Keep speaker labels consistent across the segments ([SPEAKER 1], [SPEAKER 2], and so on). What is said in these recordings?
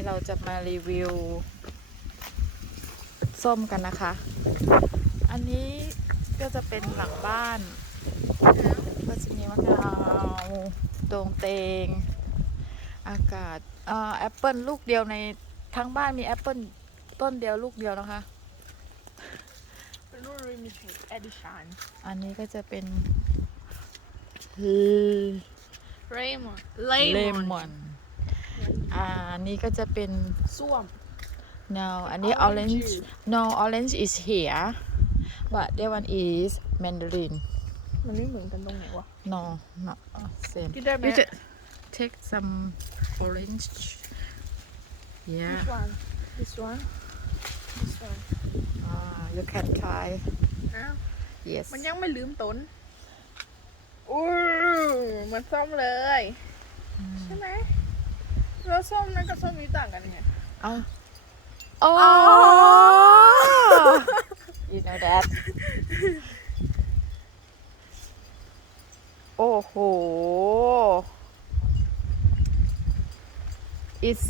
[SPEAKER 1] นี้เราจะมารีวิว ส้มกันนะคะ อันนี้ก็จะเป็นหลังบ้านก็จะมีมะนาวตรงเตง อากาศอ่าแอปเปิลลูกเดียวในทั้งบ้านมีแอปเปิลต้นเดียวลูกเดียวนะคะ
[SPEAKER 2] เป็นรุ่น limited edition
[SPEAKER 1] อันนี้ก็จะเป็น
[SPEAKER 2] lemon
[SPEAKER 1] เลมอนอ่า อันนี้ก็จะเป็น
[SPEAKER 2] ส้วม
[SPEAKER 1] no อันนี้
[SPEAKER 2] Orange
[SPEAKER 1] orange no orange is here but that one is mandarin
[SPEAKER 2] มันไม่เหมือนกันตรงไหนวะ
[SPEAKER 1] no not uh, same
[SPEAKER 2] กินได้ไหม
[SPEAKER 1] you just take some orange yeah
[SPEAKER 2] This one This one This one
[SPEAKER 1] ah you can try
[SPEAKER 2] อ้าว
[SPEAKER 1] yes
[SPEAKER 2] มันยังไม่ลืมต้นอู้เหมือนส้มเลย ใช่ไหม แล้วส้มนั้นกับส้มนี้ต่างกันยังไง
[SPEAKER 1] เอาโอ้ you know that โอ้โห it's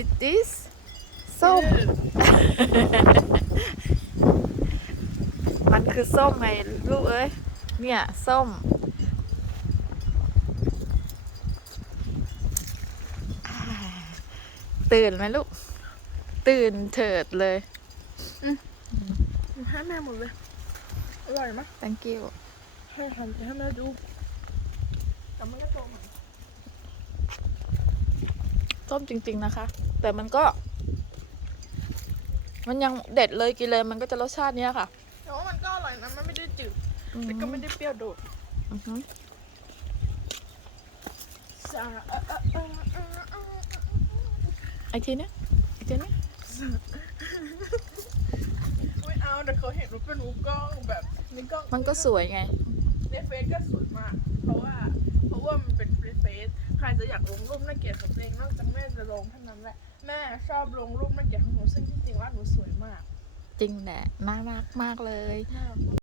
[SPEAKER 1] it is ส้มมันคือส้มไงลูกเอ้ย เนี่ย ส้ม ตื่นไหมลูก ตื่นเถิดเลย
[SPEAKER 2] ให้แม่หมดเลย อร่อยไหม
[SPEAKER 1] thank you
[SPEAKER 2] ให้ทำให้แม่ดูแต่มันก็โตเหมือน
[SPEAKER 1] ส้มจริง ๆนะคะ แต่มันก็ มันยังเด็ดเลยกินเลยมันก็จะรสชาติเนี้ยค่ะ
[SPEAKER 2] แต่ว่ามันก็อร่อยนะมันไม่ได้จืดแต่ก็ไม่ได้เปรี้ยวโดด
[SPEAKER 1] อือหือ
[SPEAKER 2] สาเอ่อเอ่อเอ่อเอ่อเอ่อ
[SPEAKER 1] อีกทีเนี้ยอีกทีเนี้ย
[SPEAKER 2] ไม่เอาแต่เขาเห็นว่าเป็นมุกกล้องแบบในกล้อง
[SPEAKER 1] มันก็สวยไง
[SPEAKER 2] ในเฟซก็สวยมาก เพราะว่า เพราะว่ามันเป็นเฟซใครจะอยากลงรูปน่าเกลียดของตัวเองนอกจากแม่จะลงเท่านั้นแหละ แม่ชอบลงรูปน่าเกลียดของหนูซึ่งที่จริงว่าหนูสวยมาก
[SPEAKER 1] จริงแหละน่ารักมากเลย
[SPEAKER 2] น่ารัก